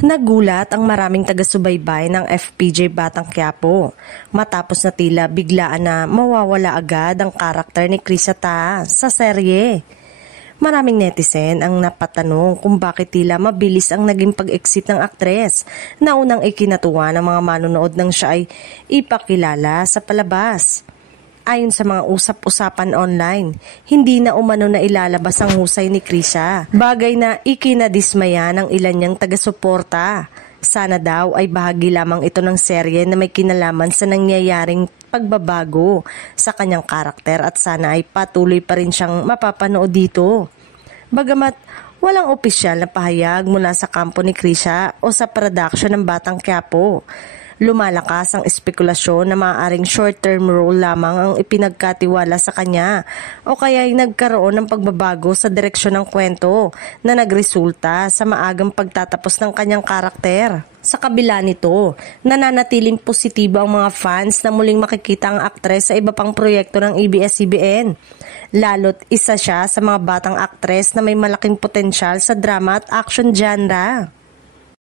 Nagulat ang maraming taga-subaybay ng FPJ Batang Quiapo matapos na tila biglaan na mawawala agad ang karakter ni Krisa Ta sa serye. Maraming netizen ang napatanong kung bakit tila mabilis ang naging pag-exit ng aktres na unang ikinatuwa ng mga manonood nang siya ay ipakilala sa palabas. Ayon sa mga usap-usapan online, hindi na umano na ilalabas ang husay ni Krisa. Bagay na ikinadismaya ng ilan niyang taga-suporta. Sana daw ay bahagi lamang ito ng serye na may kinalaman sa nangyayaring pagbabago sa kanyang karakter at sana ay patuloy pa rin siyang mapapanood dito. Bagamat walang opisyal na pahayag mula sa kampo ni Krisa o sa production ng Batang Quiapo, lumalakas ang espekulasyon na maaaring short-term role lamang ang ipinagkatiwala sa kanya o kaya ay nagkaroon ng pagbabago sa direksyon ng kwento na nagresulta sa maagang pagtatapos ng kanyang karakter. Sa kabila nito, nananatiling positibo ang mga fans na muling makikita ang aktres sa iba pang proyekto ng ABS-CBN. Lalo't isa siya sa mga batang aktres na may malaking potensyal sa drama at action genre.